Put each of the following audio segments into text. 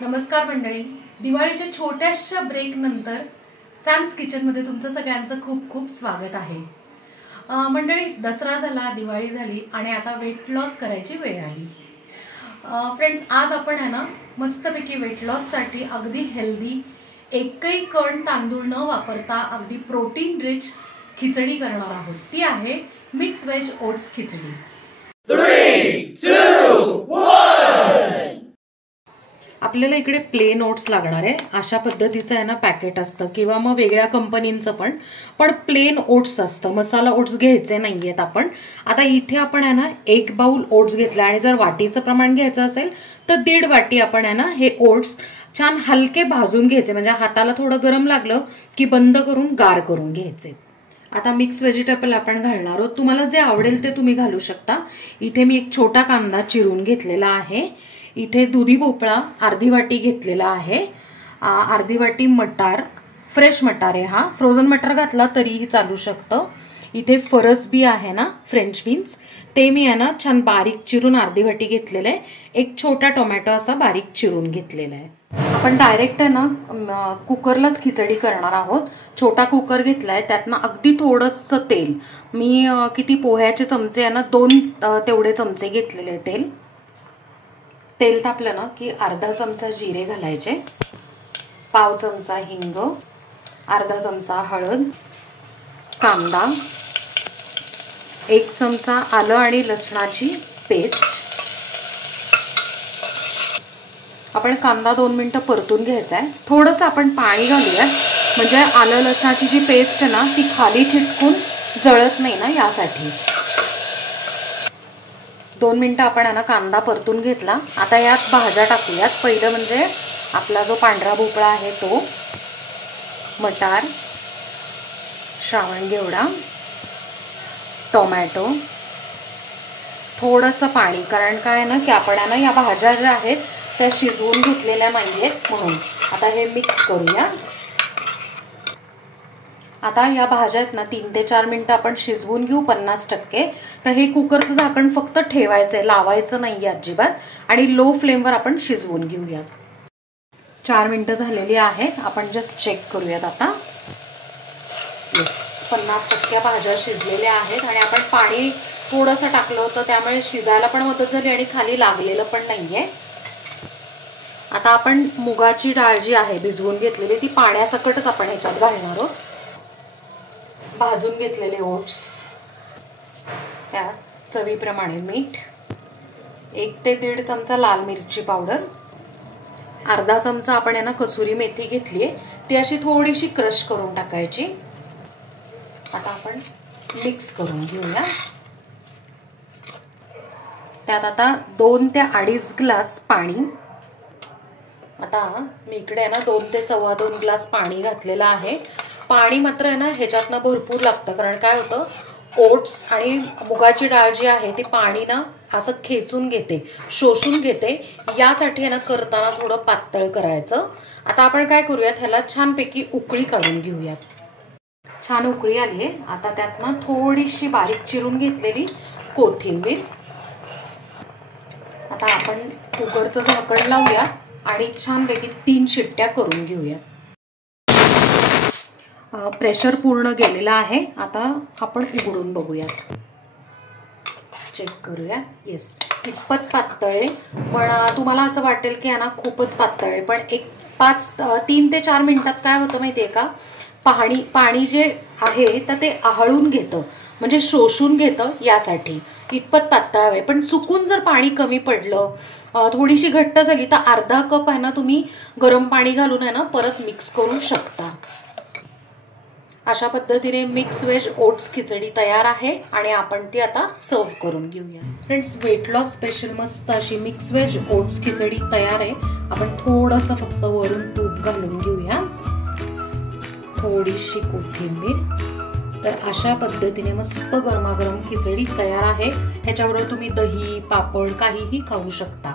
नमस्कार मंडळी, दिवाळीच्या छोट्याशा ब्रेक नंतर सॅम्स किचन मध्ये तुमचं सगळ्यांचं खूप खूप स्वागत आहे। मंडळी, दसरा झाला, दिवाळी झाली आणि आता वेट लॉस करायची वेळ आली। फ्रेंड्स, आज आपण आहे ना मस्तपैकी वेट लॉस साठी अगदी हेल्दी, एकही कण तांदूळ न वापरता अगदी प्रोटीन रिच खिचडी करणार आहोत। ती आहे मिक्स वेज ओट्स खिचडी। 3, 2, 1 आपल्याला इकडे प्लेन ओट्स लागणार आहे। अशा पद्धतीचं आहे ना पॅकेट असतं किंवा मग वेगळ्या कंपनीचं पण प्लेन ओट्स असतं, मसाला ओट्स घ्यायचे नाहीयेत आपण। आता इथे आपण आहे ना 1 बाउल ओट्स घेतला आणि जर वाटीचं प्रमाण घ्यायचं असेल तर 1.5 वाटी आपण आहे ना हे ओट्स छान हलके भाजून घ्यायचे, म्हणजे हाताला थोडं गरम लागलं की बंद करून गार करून घ्यायचे। आता मिक्स व्हेजिटेबल आपण घालणार आहोत, तुम्हाला जे आवडेल ते तुम्ही घालू शकता। इथे मी एक छोटा कांदा चिरून घेतलेला आहे, इथे दुधी भोपळा अर्धी वाटी घेतलेला आहे, अर्धी वाटी मटार, फ्रेश मटार आहे हा, फ्रोझन मटार घातला तरीही चालू शकतं। इथे फरसबी आहे ना, फ्रेंच बीन्स, ते मी आहे ना छान बारीक चिरून अर्धी वाटी घेतलेलं आहे। एक छोटा टोमॅटो असा बारीक चिरून घेतलेला आहे। आपण डायरेक्ट आहे ना कुकरलाच खिचडी करणार आहोत। छोटा कुकर घेतलाय, त्यातनं अगदी थोडंसं तेल, मी किती पोह्याचे चमचे आहे ना 2 तेवढे चमचे घेतलेले तेल। तेल तापलं ना की अर्धा चमचा जिरे घालायचे, पाव चमचा हिंग, अर्धा चमचा हळद, कांदा, 1 चमचा आलं आणि लसणाची पेस्ट। आपण कांदा 2 मिनिटं परतून घ्यायचा आहे। थोडंसं आपण पाणी घालूया, म्हणजे आलं लसणाची जी पेस्ट आहे ना ती खाली चिटकून जळत नाही ना, यासाठी। 2 मिनिटं आपण आहे ना कांदा परतून घेतला। आता यात भाज्या टाकूयात। पहिलं म्हणजे आपला जो पांढरा भोपळा आहे तो, मटार, श्रावण घेवडा, टोमॅटो, थोडंसं पाणी, कारण काय आहे ना की आपण आहे ना या भाज्या ज्या आहेत त्या शिजवून घेतलेल्या नाहीयेत म्हणून। आता हे मिक्स करूया। आता या भाज्या आहेत ना 3 ते 4 मिनिटं आपण शिजवून घेऊ 50%। तर हे कुकरचं झाकण फक्त ठेवायचंय, लावायचं नाहीये अजिबात, आणि लो फ्लेमवर आपण शिजवून घेऊया। 4 मिनिटं झालेली आहेत, आपण जस्ट चेक करूयात आता। येस, 50% भाज्या शिजलेल्या आहेत आणि आपण पाणी थोडंसं टाकलं होतं, त्यामुळे शिजायला पण मदत झाली आणि खाली लागलेलं पण नाहीये। आता आपण मुगाची डाळ जी आहे भिजवून घेतलेली, ती पाण्यासकटच आपण ह्याच्यात घालणार आहोत। भाजून घेतलेले ओट्स, त्यात चवीप्रमाणे मीठ, 1 ते 1.5 चमचा लाल मिरची पावडर, अर्धा चमचा आपण आहे ना कसुरी मेथी घेतली आहे, ती अशी थोडीशी क्रश करून टाकायची। आता आपण मिक्स करून घेऊया। त्यात आता 2 ते 2.5 ग्लास पाणी, आता मी इकडे आहे ना 2 ते 2.25 ग्लास पाणी घातलेलं आहे। पाणी मात्र आहे ना ह्याच्यातनं भरपूर लागतं, कारण काय होतं, ओट्स आणि मुगाची डाळ जी आहे ती पाणी ना असं खेचून घेते, शोषून घेते, यासाठी आहे ना करताना थोडं पातळ करायचं। आता आपण काय करूयात, ह्याला छानपैकी उकळी काढून घेऊयात। छान उकळी आली आहे, आता त्यात ना थोडीशी बारीक चिरून घेतलेली कोथिंबीर। आता आपण कुकरचं झाकण लावूया आणि छानपैकी 3 शिट्ट्या करून घेऊया। प्रेशर पूर्ण गेलेला आहे, आता आपण उघडून बघूयात, चेक करूया। येस, कितपत पातळ आहे, पण तुम्हाला असं वाटेल की ना खूपच पातळ आहे, पण 3 ते 4 मिनिटात काय होतं माहितीये का, पाणी जे आहे तर ते आहळून घेतं, म्हणजे शोषून घेतं, यासाठी इतपत पातळ आहे। पण चुकून जर पाणी कमी पडलं, थोडीशी घट्ट झाली, तर अर्धा कप आहे ना तुम्ही गरम पाणी घालून आहे ना परत मिक्स करू शकता। अशा पद्धतीने मिक्स वेज ओट्स खिचडी तयार आहे आणि आपण ती आता सर्व करून घेऊया। फ्रेंड्स, वेट लॉस स्पेशल मस्त अशी मिक्स वेज ओट्स खिचडी तयार आहे। आपण थोडंसं फक्त वरून तूप घालून घेऊया, थोडीशी कोथिंबीर। तर अशा पद्धतीने मस्त गरमागरम खिचडी तयार आहे। ह्याच्याबरोबर तुम्ही दही, पापड काहीही खाऊ शकता।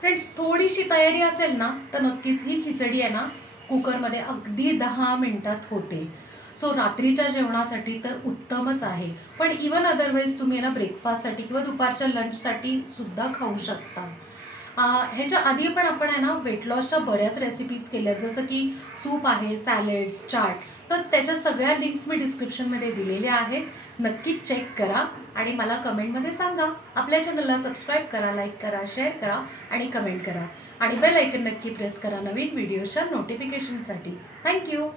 फ्रेंड्स, थोडीशी तयारी असेल ना तर नक्कीच ही खिचडी आहे ना कुकरमध्ये अगदी 10 मिनिटात होते। सो रात्रीच्या जेवणासाठी तर उत्तमच आहे, पण इवन अदरवाईज तुम्ही ना ब्रेकफास्टसाठी किंवा दुपारच्या लंचसाठी सुद्धा खाऊ शकता। ह्याच्या आधी पण आपण आहे ना वेट लॉसच्या बऱ्याच रेसिपीज केल्यात, जसं की सूप आहे, सॅलेड्स, चाट. तर त्याच्या सगळ्या लिंक्स मी डिस्क्रिप्शनमध्ये दिलेल्या आहेत. नक्कीच चेक करा आणि मला कमेंटमध्ये सांगा. आपल्या चॅनलला सबस्क्राईब करा, लाईक करा, शेअर करा आणि कमेंट करा. आणि बेल आयकन नक्की प्रेस करा नवीन व्हिडिओच्या नोटिफिकेशनसाठी. थँक्यू.